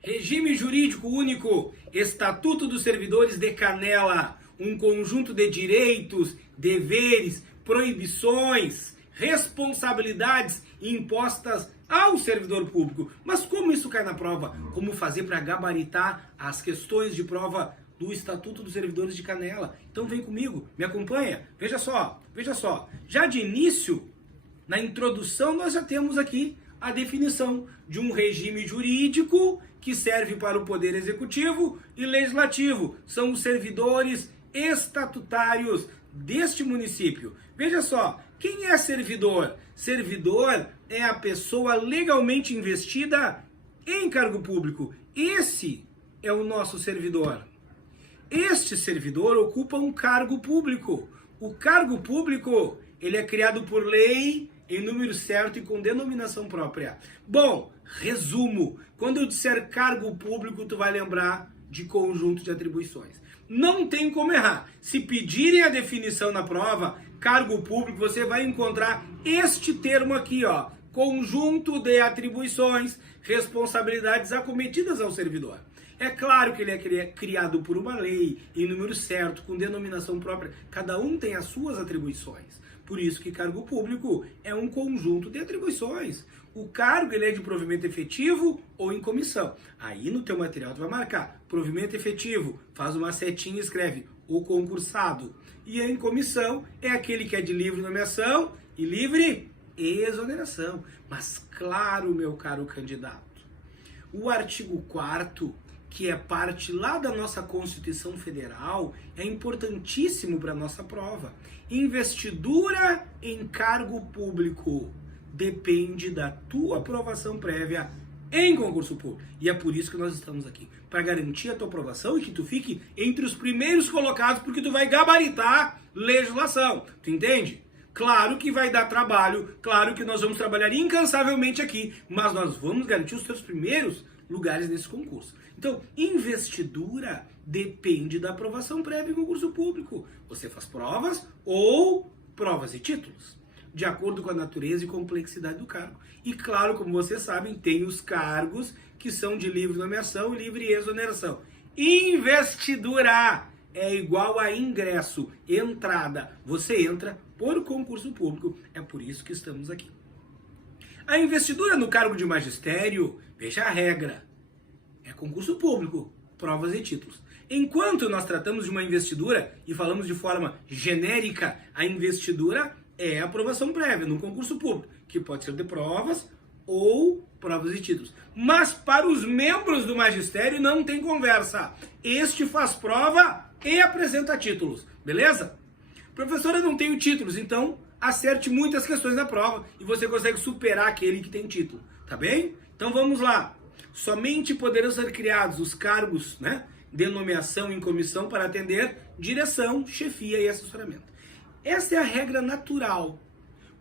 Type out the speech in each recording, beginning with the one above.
Regime jurídico único, Estatuto dos Servidores de Canela, um conjunto de direitos, deveres, proibições, responsabilidades impostas ao servidor público. Mas como isso cai na prova? Como fazer para gabaritar as questões de prova do Estatuto dos Servidores de Canela? Então vem comigo, me acompanha. Veja só. Já de início, na introdução, nós já temos aqui a definição de um regime jurídico que serve para o Poder Executivo e Legislativo. São os servidores estatutários deste município. Veja só, quem é servidor? Servidor é a pessoa legalmente investida em cargo público. Esse é o nosso servidor. Este servidor ocupa um cargo público. O cargo público, ele é criado por lei, em número certo e com denominação própria. Bom, resumo. Quando eu disser cargo público, tu vai lembrar de conjunto de atribuições. Não tem como errar. Se pedirem a definição na prova, cargo público, você vai encontrar este termo aqui, ó. Conjunto de atribuições, responsabilidades acometidas ao servidor. É claro que ele é criado por uma lei, em número certo, com denominação própria. Cada um tem as suas atribuições. Por isso que cargo público é um conjunto de atribuições. O cargo ele é de provimento efetivo ou em comissão. Aí no teu material tu vai marcar provimento efetivo, faz uma setinha e escreve o concursado. E em comissão é aquele que é de livre nomeação e livre exoneração. Mas claro, meu caro candidato, o artigo 4º, que é parte lá da nossa Constituição Federal, é importantíssimo para a nossa prova. Investidura em cargo público depende da tua aprovação prévia em concurso público. E é por isso que nós estamos aqui, para garantir a tua aprovação e que tu fique entre os primeiros colocados, porque tu vai gabaritar legislação. Tu entende? Claro que vai dar trabalho, claro que nós vamos trabalhar incansavelmente aqui, mas nós vamos garantir os teus primeiros lugares nesse concurso. Então, investidura depende da aprovação prévia em concurso público. Você faz provas ou provas e títulos, de acordo com a natureza e complexidade do cargo. E claro, como vocês sabem, tem os cargos que são de livre nomeação e livre exoneração. Investidura é igual a ingresso, entrada. Você entra por concurso público, é por isso que estamos aqui. A investidura no cargo de magistério, veja a regra, é concurso público, provas e títulos. Enquanto nós tratamos de uma investidura e falamos de forma genérica, a investidura é a aprovação prévia no concurso público, que pode ser de provas ou provas e títulos. Mas para os membros do magistério não tem conversa. Este faz prova e apresenta títulos, beleza? Professora, eu não tenho títulos, então acerte muitas questões da prova e você consegue superar aquele que tem título, tá bem? Então vamos lá. Somente poderão ser criados os cargos, né, de nomeação em comissão para atender direção, chefia e assessoramento. Essa é a regra natural.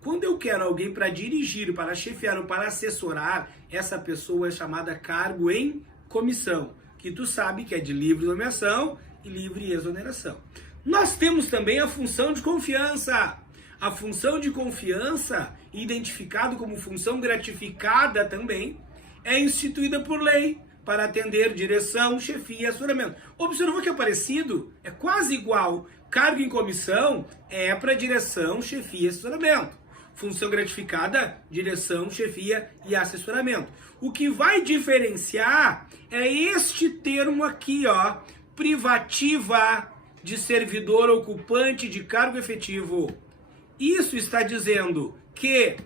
Quando eu quero alguém para dirigir, para chefiar ou para assessorar, essa pessoa é chamada cargo em comissão, que tu sabe que é de livre nomeação e livre exoneração. Nós temos também a função de confiança. A função de confiança, identificado como função gratificada também, é instituída por lei para atender direção, chefia e assessoramento. Observou que é parecido? É quase igual. Cargo em comissão é para direção, chefia e assessoramento. Função gratificada, direção, chefia e assessoramento. O que vai diferenciar é este termo aqui, ó, privativa de servidor ocupante de cargo efetivo. Isso está dizendo que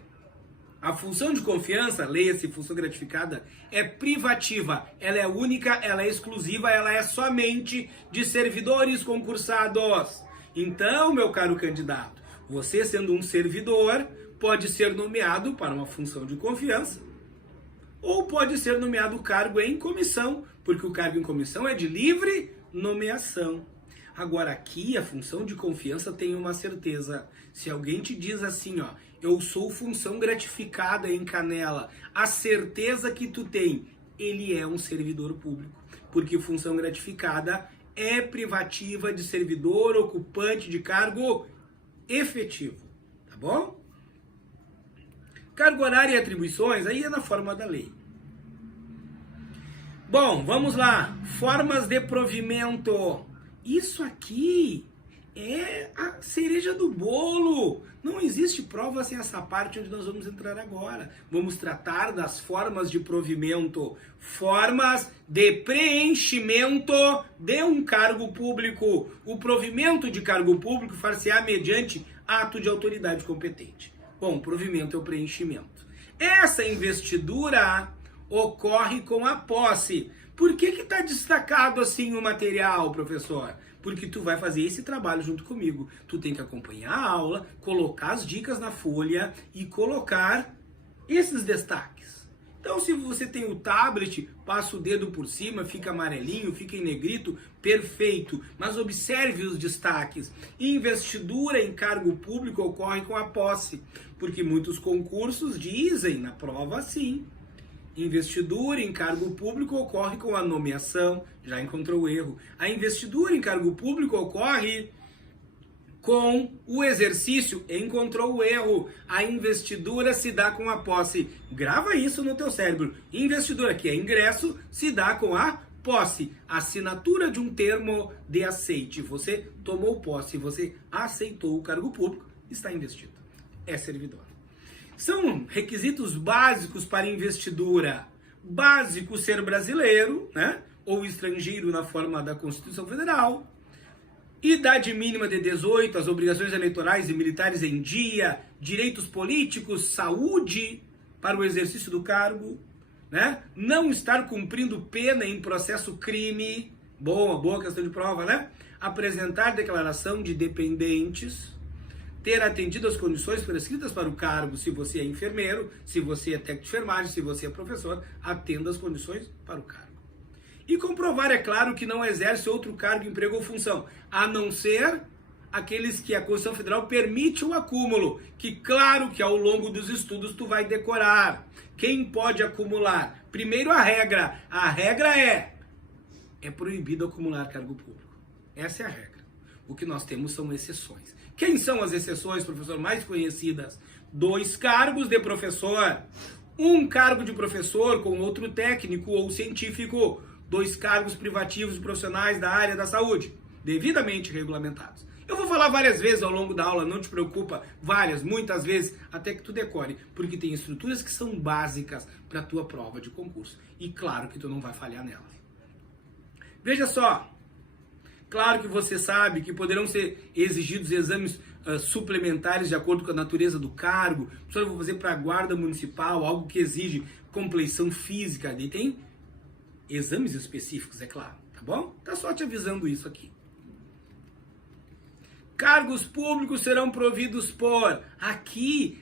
a função de confiança, leia-se função gratificada, é privativa, ela é única, ela é exclusiva, ela é somente de servidores concursados. Então, meu caro candidato, você sendo um servidor, pode ser nomeado para uma função de confiança, ou pode ser nomeado cargo em comissão, porque o cargo em comissão é de livre nomeação. Agora aqui a função de confiança tem uma certeza. Se alguém te diz assim, ó, eu sou função gratificada em Canela, a certeza que tu tem, ele é um servidor público. Porque função gratificada é privativa de servidor ocupante de cargo efetivo. Tá bom? Cargo horário e atribuições, aí é na forma da lei. Bom, vamos lá. Formas de provimento. Isso aqui é a cereja do bolo. Não existe prova sem essa parte onde nós vamos entrar agora. Vamos tratar das formas de provimento. Formas de preenchimento de um cargo público. O provimento de cargo público far-se-á mediante ato de autoridade competente. Bom, provimento é o preenchimento. Essa investidura ocorre com a posse. Por que está destacado assim o material, professor? Porque tu vai fazer esse trabalho junto comigo. Tu tem que acompanhar a aula, colocar as dicas na folha e colocar esses destaques. Então, se você tem o tablet, passa o dedo por cima, fica amarelinho, fica em negrito, perfeito. Mas observe os destaques. Investidura em cargo público ocorre com a posse, porque muitos concursos dizem na prova assim. Investidura em cargo público ocorre com a nomeação, já encontrou o erro. A investidura em cargo público ocorre com o exercício, encontrou o erro. A investidura se dá com a posse. Grava isso no teu cérebro. Investidura, que é ingresso, se dá com a posse. Assinatura de um termo de aceite. Você tomou posse, você aceitou o cargo público, está investido. É servidor. São requisitos básicos para investidura. Básico ser brasileiro, né? Ou estrangeiro na forma da Constituição Federal. Idade mínima de 18, as obrigações eleitorais e militares em dia, direitos políticos, saúde para o exercício do cargo, né? Não estar cumprindo pena em processo crime. Boa questão de prova, né? Apresentar declaração de dependentes. Ter atendido as condições prescritas para o cargo, se você é enfermeiro, se você é técnico de enfermagem, se você é professor, atenda as condições para o cargo. E comprovar, é claro, que não exerce outro cargo, emprego ou função, a não ser aqueles que a Constituição Federal permite o acúmulo, que claro que ao longo dos estudos tu vai decorar. Quem pode acumular? Primeiro a regra é proibido acumular cargo público. Essa é a regra. O que nós temos são exceções. Quem são as exceções, professor, mais conhecidas? 2 cargos de professor, 1 cargo de professor com outro técnico ou científico, 2 cargos privativos de profissionais da área da saúde, devidamente regulamentados. Eu vou falar várias vezes ao longo da aula, não te preocupa, muitas vezes, até que tu decore, porque tem estruturas que são básicas para a tua prova de concurso. E claro que tu não vai falhar nelas. Veja só. Claro que você sabe que poderão ser exigidos exames suplementares de acordo com a natureza do cargo. Eu vou fazer para a guarda municipal, algo que exige compleição física. E tem exames específicos, é claro, tá bom? Tá só te avisando isso aqui. Cargos públicos serão providos por... Aqui,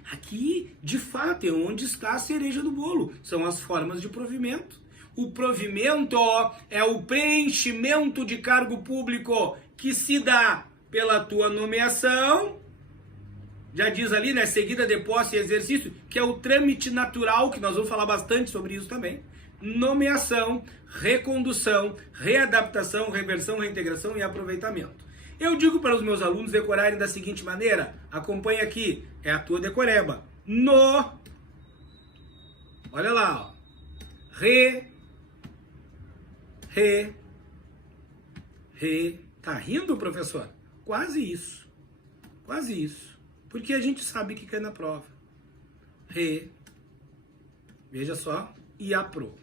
de fato, é onde está a cereja do bolo. São as formas de provimento. O provimento é o preenchimento de cargo público que se dá pela tua nomeação, já diz ali, né, seguida de posse e exercício, que é o trâmite natural, que nós vamos falar bastante sobre isso também. Nomeação, recondução, readaptação, reversão, reintegração e aproveitamento. Eu digo para os meus alunos decorarem da seguinte maneira, acompanha aqui, é a tua decoreba. Olha lá, ó. Tá rindo, professor? Quase isso. Porque a gente sabe que cai na prova. Veja só, e apro.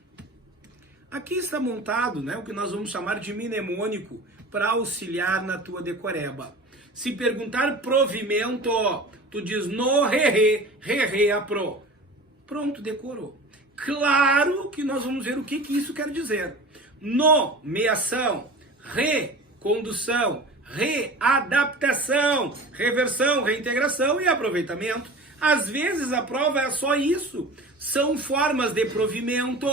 Aqui está montado, né, o que nós vamos chamar de mnemônico para auxiliar na tua decoreba. Se perguntar provimento, tu diz no, apro. Pronto, decorou. Claro que nós vamos ver o que isso quer dizer. Nomeação, recondução, readaptação, reversão, reintegração e aproveitamento. Às vezes a prova é só isso. São formas de provimento,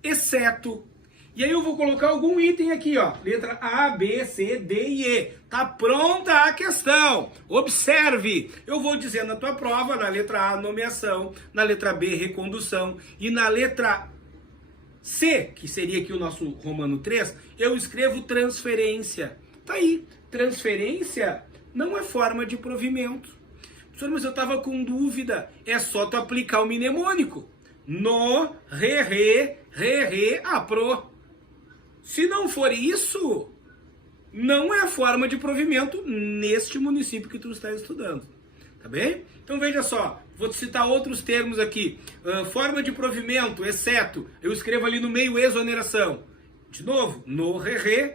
exceto. E aí eu vou colocar algum item aqui, ó. Letra A, B, C, D e E. Tá pronta a questão. Observe. Eu vou dizer na tua prova, na letra A, nomeação, na letra B, recondução e na letra C, que seria aqui o nosso Romano 3, eu escrevo transferência. Tá aí. Transferência não é forma de provimento. Professor, mas eu estava com dúvida. É só tu aplicar o mnemônico. No, apro. Se não for isso, não é a forma de provimento neste município que tu está estudando. Tá bem? Então veja só, vou te citar outros termos aqui. Forma de provimento, exceto, eu escrevo ali no meio exoneração. De novo, no re,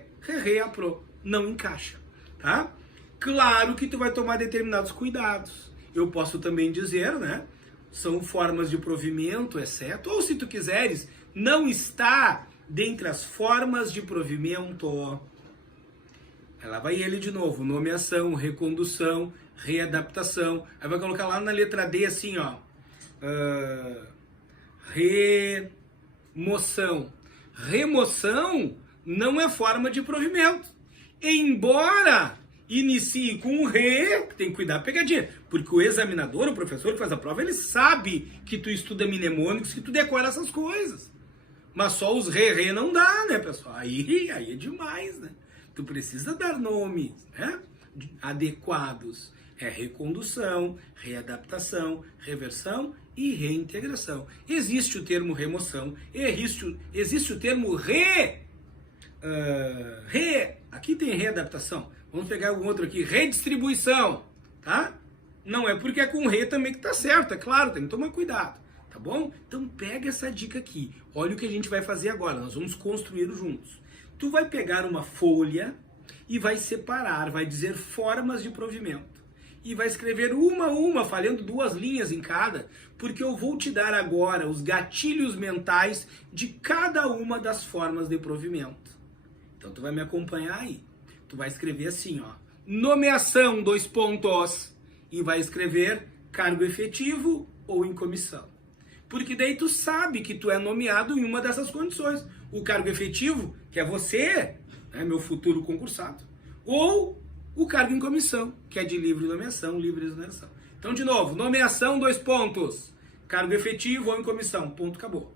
apro. Não encaixa, tá? Claro que tu vai tomar determinados cuidados. Eu posso também dizer, né? São formas de provimento, exceto, ou se tu quiseres, não está dentre as formas de provimento. Ela vai ele de novo, nomeação, recondução, readaptação. Aí vai colocar lá na letra D assim, ó. Remoção. Remoção não é forma de provimento. Embora inicie com re, tem que cuidar da pegadinha. Porque o examinador, o professor que faz a prova, ele sabe que tu estuda mnemônicos, que tu decora essas coisas. Mas só os re não dá, né, pessoal? Aí é demais, né? Tu precisa dar nomes, né, adequados. É recondução, readaptação, reversão e reintegração. Existe o termo remoção, existe o termo aqui tem readaptação. Vamos pegar um outro aqui, redistribuição, tá? Não é porque é com re também que tá certo, é claro, tem que tomar cuidado, tá bom? Então pega essa dica aqui. Olha o que a gente vai fazer agora, nós vamos construir juntos. Tu vai pegar uma folha e vai separar, vai dizer formas de provimento. E vai escrever uma a uma, falhando 2 linhas em cada, porque eu vou te dar agora os gatilhos mentais de cada uma das formas de provimento. Então tu vai me acompanhar aí. Tu vai escrever assim, ó, nomeação, 2 pontos, e vai escrever cargo efetivo ou em comissão. Porque daí tu sabe que tu é nomeado em uma dessas condições. O cargo efetivo, que é você, né, meu futuro concursado, ou o cargo em comissão, que é de livre nomeação, livre exoneração. Então, de novo, nomeação, 2 pontos. Cargo efetivo ou em comissão, ponto, acabou.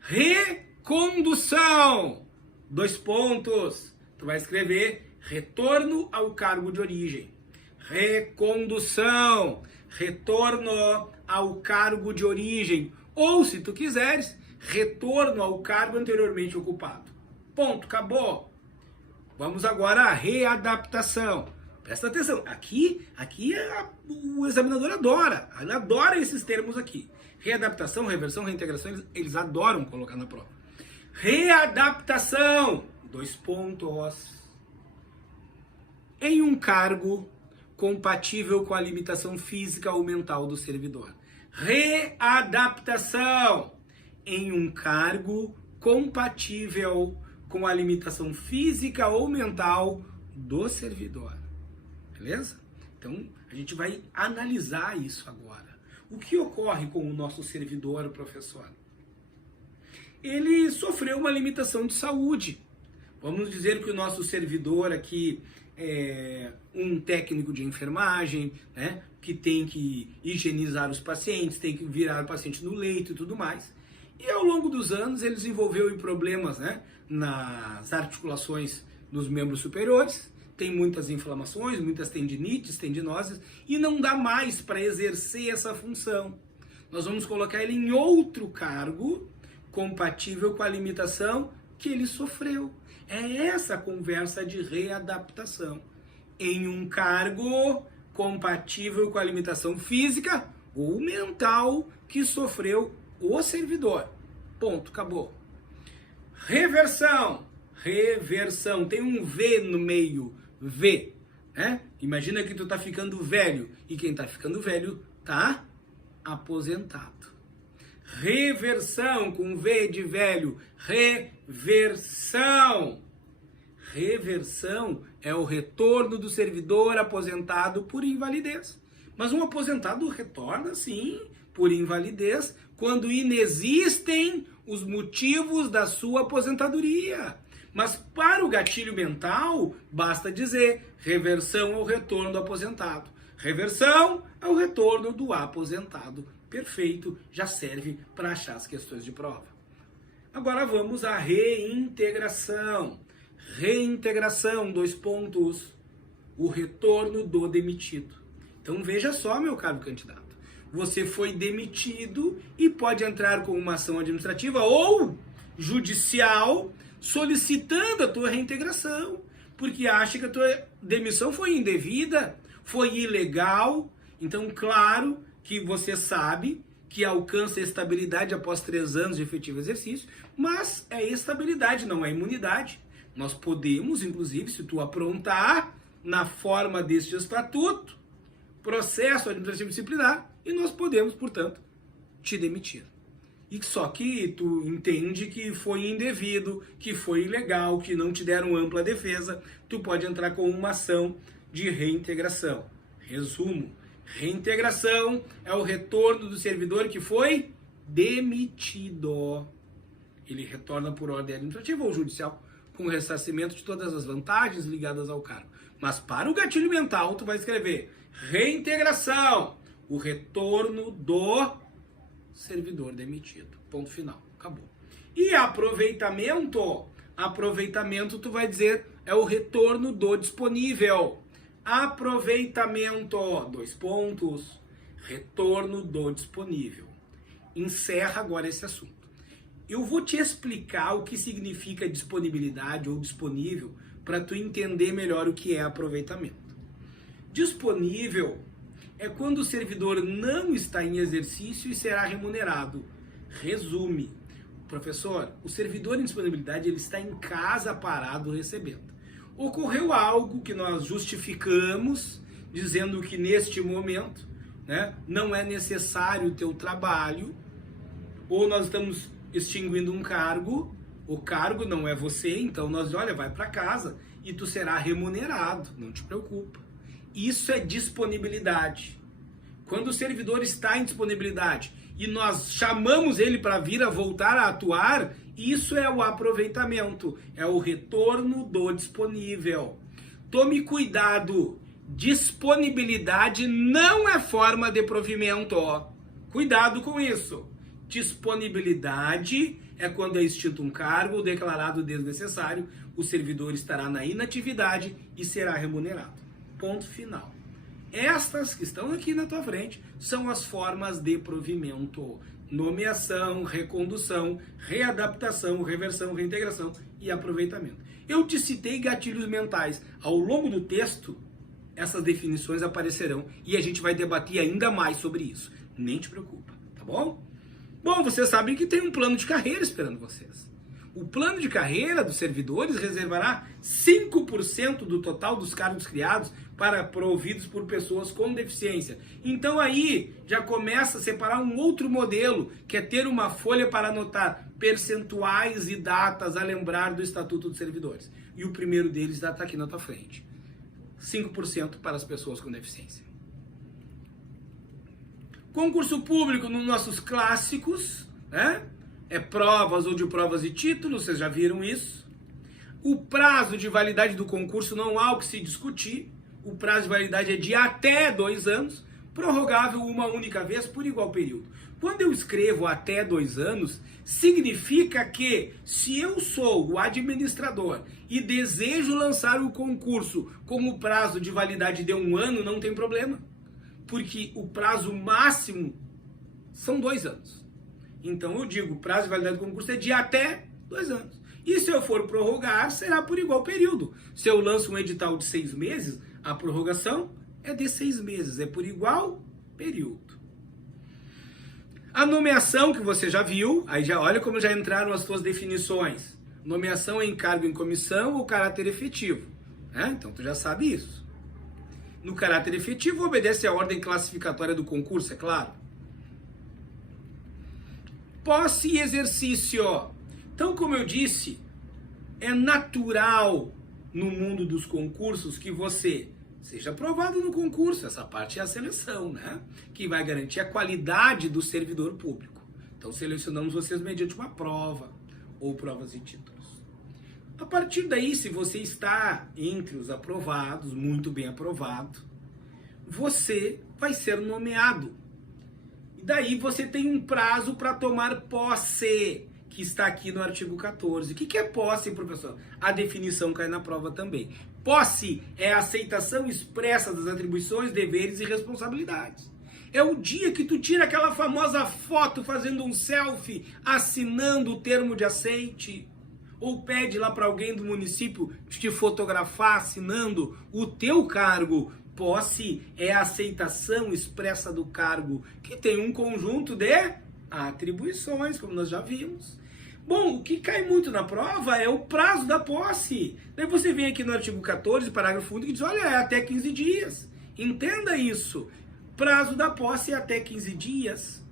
Recondução, 2 pontos. Tu vai escrever retorno ao cargo de origem. Recondução, retorno ao cargo de origem. Ou, se tu quiseres, retorno ao cargo anteriormente ocupado. Ponto, acabou. Vamos agora à readaptação. Presta atenção, aqui o examinador adora, ele adora esses termos aqui. Readaptação, reversão, reintegração, eles adoram colocar na prova. Readaptação, 2 pontos. Em um cargo compatível com a limitação física ou mental do servidor. Readaptação, em um cargo compatível com a limitação física ou mental do servidor. Beleza? Então, a gente vai analisar isso agora. O que ocorre com o nosso servidor, professor? Ele sofreu uma limitação de saúde. Vamos dizer que o nosso servidor aqui é um técnico de enfermagem, né, que tem que higienizar os pacientes, tem que virar o paciente no leito e tudo mais. E ao longo dos anos ele desenvolveu problemas, né, nas articulações dos membros superiores, tem muitas inflamações, muitas tendinites, tendinoses, e não dá mais para exercer essa função. Nós vamos colocar ele em outro cargo compatível com a limitação que ele sofreu. É essa conversa de readaptação. Em um cargo compatível com a limitação física ou mental que sofreu o servidor. Ponto, acabou. Reversão. Reversão. Tem um V no meio. V. Né? Imagina que tu tá ficando velho. E quem tá ficando velho tá aposentado. Reversão com V de velho. Reversão. Reversão é o retorno do servidor aposentado por invalidez. Mas um aposentado retorna, sim, por invalidez, quando inexistem os motivos da sua aposentadoria. Mas para o gatilho mental, basta dizer reversão é o retorno do aposentado. Reversão é o retorno do aposentado. Perfeito, já serve para achar as questões de prova. Agora vamos à reintegração. Reintegração, 2 pontos. O retorno do demitido. Então veja só, meu caro candidato. Você foi demitido e pode entrar com uma ação administrativa ou judicial solicitando a tua reintegração, porque acha que a tua demissão foi indevida, foi ilegal. Então, claro que você sabe que alcança a estabilidade após 3 anos de efetivo exercício, mas é estabilidade, não é imunidade. Nós podemos, inclusive, se tu aprontar na forma deste estatuto, processo administrativo disciplinar, e nós podemos, portanto, te demitir. E só que tu entende que foi indevido, que foi ilegal, que não te deram ampla defesa, tu pode entrar com uma ação de reintegração. Resumo, reintegração é o retorno do servidor que foi demitido. Ele retorna por ordem administrativa ou judicial com ressarcimento de todas as vantagens ligadas ao cargo. Mas para o gatilho mental, tu vai escrever reintegração, o retorno do servidor demitido. Ponto final. Acabou. E aproveitamento? Aproveitamento, tu vai dizer, é o retorno do disponível. Aproveitamento, 2 pontos, retorno do disponível. Encerra agora esse assunto. Eu vou te explicar o que significa disponibilidade ou disponível para tu entender melhor o que é aproveitamento. Disponível é quando o servidor não está em exercício e será remunerado. Resume, professor, o servidor em disponibilidade ele está em casa parado recebendo. Ocorreu algo que nós justificamos, dizendo que neste momento, né, não é necessário o teu trabalho, ou nós estamos extinguindo um cargo, o cargo não é você, então nós, olha, vai para casa e tu será remunerado, não te preocupa. Isso é disponibilidade. Quando o servidor está em disponibilidade e nós chamamos ele para vir a voltar a atuar, isso é o aproveitamento, é o retorno do disponível. Tome cuidado, disponibilidade não é forma de provimento. Cuidado com isso. Disponibilidade é quando é extinto um cargo ou declarado desnecessário, o servidor estará na inatividade e será remunerado. Ponto final. Estas que estão aqui na tua frente são as formas de provimento: nomeação, recondução, readaptação, reversão, reintegração e aproveitamento. Eu te citei gatilhos mentais. Ao longo do texto, essas definições aparecerão e a gente vai debater ainda mais sobre isso. Nem te preocupa, tá bom? Bom, vocês sabem que tem um plano de carreira esperando vocês. O plano de carreira dos servidores reservará 5% do total dos cargos criados para providos por pessoas com deficiência. Então aí já começa a separar um outro modelo, que é ter uma folha para anotar percentuais e datas a lembrar do Estatuto dos Servidores. E o primeiro deles está aqui na tua frente. 5% para as pessoas com deficiência. Concurso público nos nossos clássicos, né? É provas ou de provas e títulos, vocês já viram isso. O prazo de validade do concurso não há o que se discutir. O prazo de validade é de até 2 anos, prorrogável uma única vez por igual período. Quando eu escrevo até 2 anos, significa que se eu sou o administrador e desejo lançar o concurso com o prazo de validade de 1 ano, não tem problema. Porque o prazo máximo são 2 anos. Então eu digo, o prazo de validade do concurso é de até 2 anos. E se eu for prorrogar, será por igual período. Se eu lanço um edital de 6 meses, a prorrogação é de 6 meses, é por igual período. A nomeação que você já viu, aí já olha como já entraram as suas definições. Nomeação em cargo em comissão ou caráter efetivo, né? Então tu já sabe isso. No caráter efetivo obedece à ordem classificatória do concurso, é claro. Posse e exercício. Então, como eu disse, é natural no mundo dos concursos que você seja aprovado no concurso. Essa parte é a seleção, né? Que vai garantir a qualidade do servidor público. Então, selecionamos vocês mediante uma prova ou provas e títulos. A partir daí, se você está entre os aprovados, muito bem aprovado, você vai ser nomeado. E daí você tem um prazo para tomar posse, que está aqui no artigo 14. O que é posse, professor? A definição cai na prova também. Posse é a aceitação expressa das atribuições, deveres e responsabilidades. É o dia que tu tira aquela famosa foto fazendo um selfie, assinando o termo de aceite. Ou pede lá para alguém do município te fotografar assinando o teu cargo. Posse é a aceitação expressa do cargo, que tem um conjunto de atribuições, como nós já vimos. Bom, o que cai muito na prova é o prazo da posse. Daí você vem aqui no artigo 14, parágrafo único, e diz, olha, é até 15 dias. Entenda isso. Prazo da posse é até 15 dias,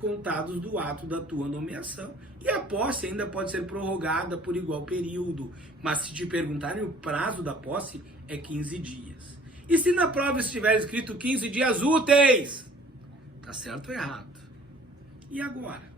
contados do ato da tua nomeação. E a posse ainda pode ser prorrogada por igual período. Mas se te perguntarem, o prazo da posse é 15 dias. E se na prova estiver escrito 15 dias úteis? Tá certo ou errado? E agora?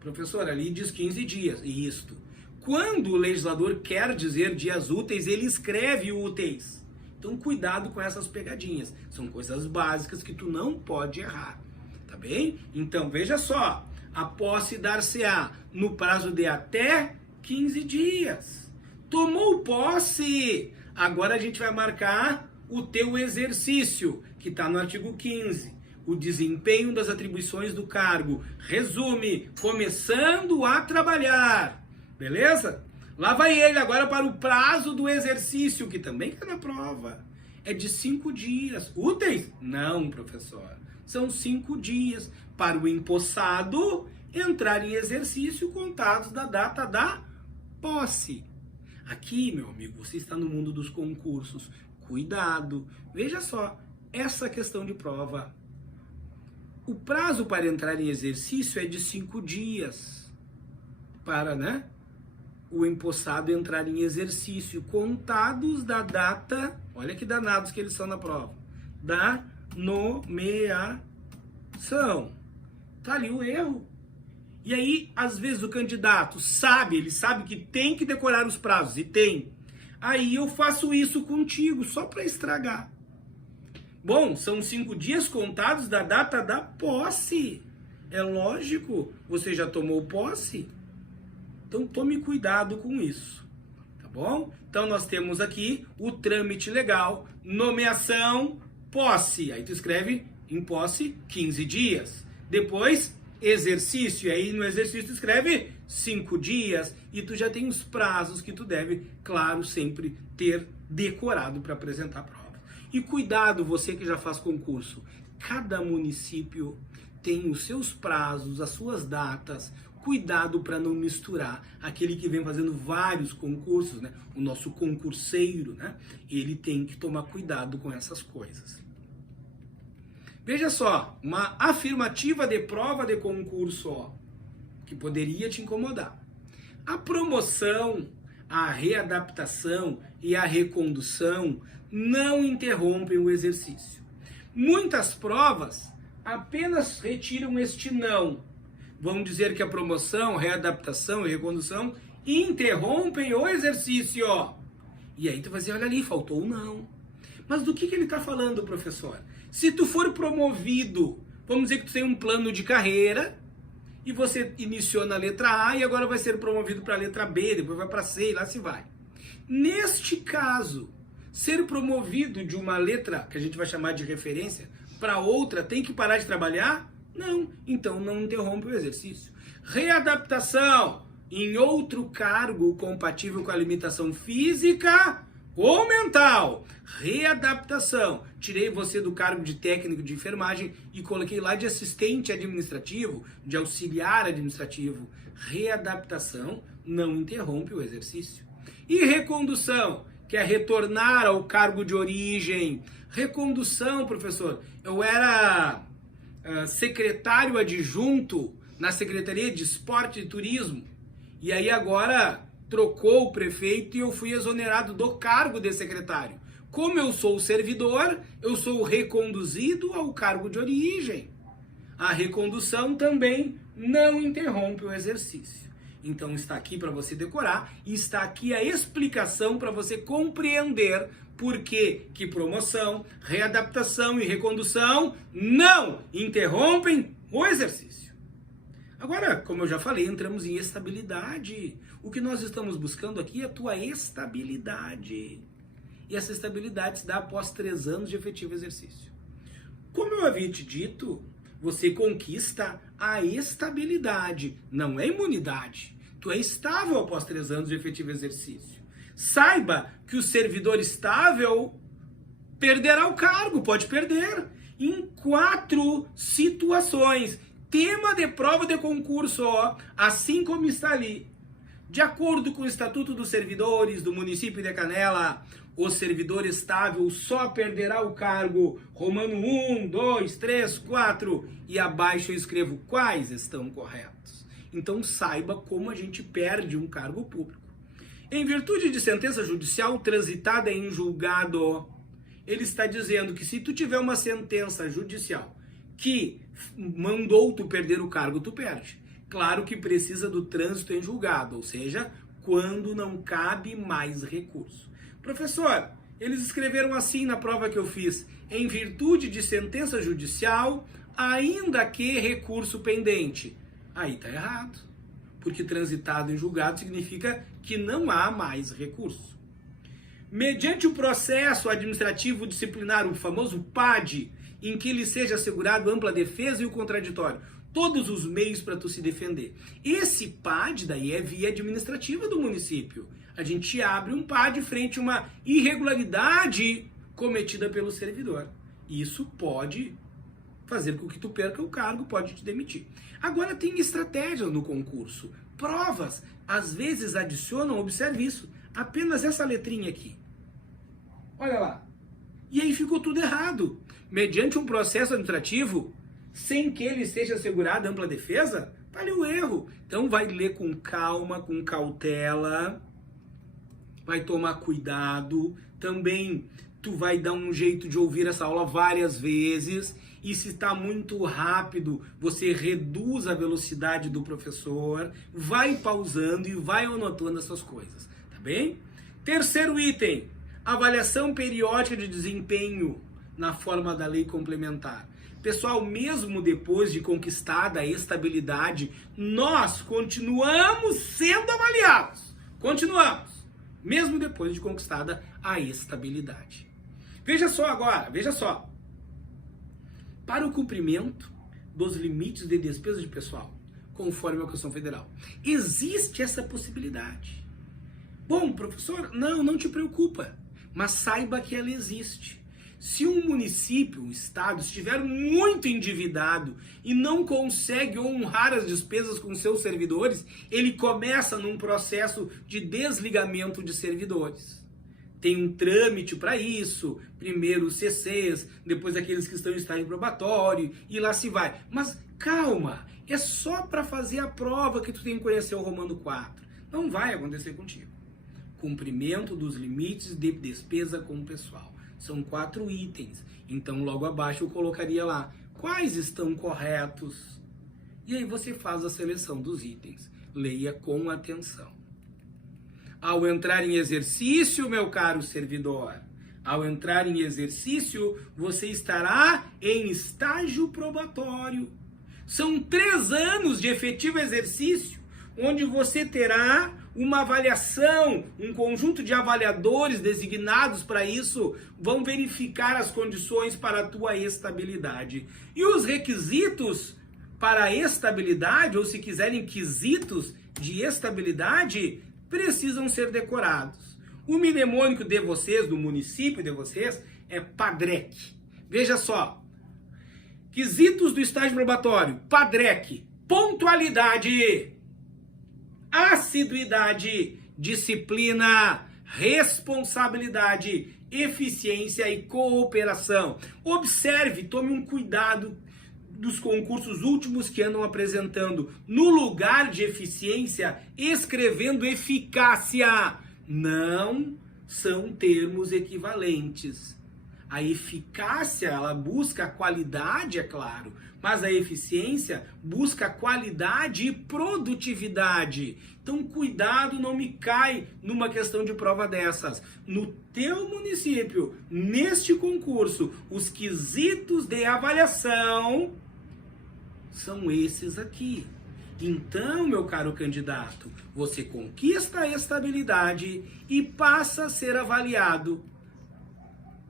Professor, ali diz 15 dias. E isto. Quando o legislador quer dizer dias úteis, ele escreve úteis. Então cuidado com essas pegadinhas. São coisas básicas que tu não pode errar. Tá bem? Então veja só. A posse dar-se-á no prazo de até 15 dias. Tomou posse. Agora a gente vai marcar o teu exercício, que está no artigo 15. O desempenho das atribuições do cargo. Resume, começando a trabalhar. Beleza? Lá vai ele agora para o prazo do exercício, que também está na prova. É de 5 dias. Úteis? Não, professor. São 5 dias para o empossado entrar em exercício contados da data da posse. Aqui, meu amigo, você está no mundo dos concursos. Cuidado. Veja só, essa questão de prova. O prazo para entrar em exercício é de 5 dias para, o empossado entrar em exercício, contados da data, olha que danados que eles são na prova, da nomeação. Tá ali o erro. E aí, às vezes o candidato ele sabe que tem que decorar os prazos, e tem. Aí eu faço isso contigo, só para estragar. Bom, são 5 dias contados da data da posse. É lógico, você já tomou posse? Então tome cuidado com isso, tá bom? Então nós temos aqui o trâmite legal, nomeação, posse. Aí tu escreve em posse 15 dias. Depois, exercício. E aí no exercício tu escreve 5 dias. E tu já tem os prazos que tu deve, claro, sempre ter decorado para apresentar a prova. E cuidado, você que já faz concurso. Cada município tem os seus prazos, as suas datas. Cuidado para não misturar. Aquele que vem fazendo vários concursos, o nosso concurseiro, ele tem que tomar cuidado com essas coisas. Veja só, uma afirmativa de prova de concurso, que poderia te incomodar. A promoção, a readaptação e a recondução não interrompem o exercício. Muitas provas apenas retiram este não. Vão dizer que a promoção, readaptação e recondução interrompem o exercício. E aí tu vai dizer, olha ali, faltou o não. Mas do que ele está falando, professor? Se tu for promovido, vamos dizer que tu tem um plano de carreira, e você iniciou na letra A e agora vai ser promovido para a letra B, depois vai para C e lá se vai. Neste caso, ser promovido de uma letra, que a gente vai chamar de referência, para outra, tem que parar de trabalhar? Não, então não interrompe o exercício. Readaptação em outro cargo compatível com a limitação física ou mental. Readaptação. Tirei você do cargo de técnico de enfermagem e coloquei lá de assistente administrativo, de auxiliar administrativo. Readaptação não interrompe o exercício. E recondução, que é retornar ao cargo de origem. Recondução, professor. Eu era secretário adjunto na Secretaria de Esporte e Turismo. E aí agora trocou o prefeito e eu fui exonerado do cargo de secretário. Como eu sou servidor, eu sou reconduzido ao cargo de origem. A recondução também não interrompe o exercício. Então está aqui para você decorar e está aqui a explicação para você compreender por que promoção, readaptação e recondução não interrompem o exercício. Agora, como eu já falei, entramos em estabilidade. O que nós estamos buscando aqui é a tua estabilidade. E essa estabilidade se dá após 3 anos de efetivo exercício. Como eu havia te dito, você conquista a estabilidade, não é imunidade. Tu é estável após 3 anos de efetivo exercício. Saiba que o servidor estável perderá o cargo, pode perder, em 4 situações. Tema de prova de concurso, ó, assim como está ali. De acordo com o Estatuto dos Servidores do município de Canela, o servidor estável só perderá o cargo. Romano 1, 2, 3, 4. E abaixo eu escrevo quais estão corretos. Então saiba como a gente perde um cargo público. Em virtude de sentença judicial transitada em julgado, ele está dizendo que se tu tiver uma sentença judicial que mandou tu perder o cargo, tu perde. Claro que precisa do trânsito em julgado, ou seja, quando não cabe mais recurso. Professor, eles escreveram assim na prova que eu fiz: em virtude de sentença judicial, ainda que recurso pendente. Aí tá errado, porque transitado em julgado significa que não há mais recurso. Mediante o processo administrativo disciplinar, o famoso PAD, em que lhe seja assegurado ampla defesa e o contraditório, todos os meios para tu se defender. Esse PAD daí é via administrativa do município. A gente abre um PAD frente a uma irregularidade cometida pelo servidor. Isso pode fazer com que tu perca o cargo, pode te demitir. Agora tem estratégias no concurso. Provas, às vezes adicionam, observe isso, apenas essa letrinha aqui. Olha lá. E aí ficou tudo errado. Mediante um processo administrativo, sem que ele seja assegurado ampla defesa, tá ali o erro. Então vai ler com calma, com cautela, vai tomar cuidado. Também tu vai dar um jeito de ouvir essa aula várias vezes. E se está muito rápido, você reduz a velocidade do professor, vai pausando e vai anotando essas coisas, tá bem? Terceiro item, avaliação periódica de desempenho na forma da lei complementar. Pessoal, mesmo depois de conquistada a estabilidade, nós continuamos sendo avaliados. Continuamos, mesmo depois de conquistada a estabilidade. Veja só agora, veja só. Para o cumprimento dos limites de despesa de pessoal, conforme a Constituição Federal, existe essa possibilidade. Bom, professor, não te preocupa, mas saiba que ela existe. Se um município, um estado, estiver muito endividado e não consegue honrar as despesas com seus servidores, ele começa num processo de desligamento de servidores. Tem um trâmite para isso, primeiro os CCs, depois aqueles que estão em estágio probatório, e lá se vai. Mas calma, é só para fazer a prova que tu tem que conhecer o Romano 4. Não vai acontecer contigo. Cumprimento dos limites de despesa com o pessoal. São 4 itens. Então logo abaixo eu colocaria lá quais estão corretos. E aí você faz a seleção dos itens. Leia com atenção. Ao entrar em exercício, meu caro servidor, ao entrar em exercício, você estará em estágio probatório. São 3 anos de efetivo exercício, onde você terá uma avaliação, um conjunto de avaliadores designados para isso, vão verificar as condições para a tua estabilidade. E os requisitos para a estabilidade, ou se quiserem, quesitos de estabilidade, precisam ser decorados. O mnemônico de vocês, do município de vocês, é PADREC. Veja só. Quesitos do estágio probatório. PADREC. Pontualidade, assiduidade, disciplina, responsabilidade, eficiência e cooperação. Observe, tome um cuidado dos concursos últimos que andam apresentando, no lugar de eficiência, escrevendo eficácia. Não são termos equivalentes. A eficácia, ela busca a qualidade, é claro, mas a eficiência busca qualidade e produtividade. Então, cuidado, não me cai numa questão de prova dessas. No teu município, neste concurso, os quesitos de avaliação são esses aqui. Então, meu caro candidato, você conquista a estabilidade e passa a ser avaliado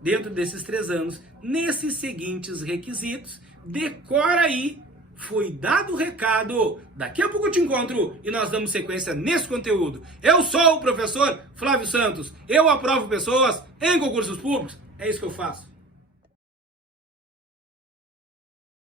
dentro desses 3 anos, nesses seguintes requisitos. Decora aí, foi dado o recado. Daqui a pouco eu te encontro e nós damos sequência nesse conteúdo. Eu sou o professor Flávio Santos. Eu aprovo pessoas em concursos públicos. É isso que eu faço.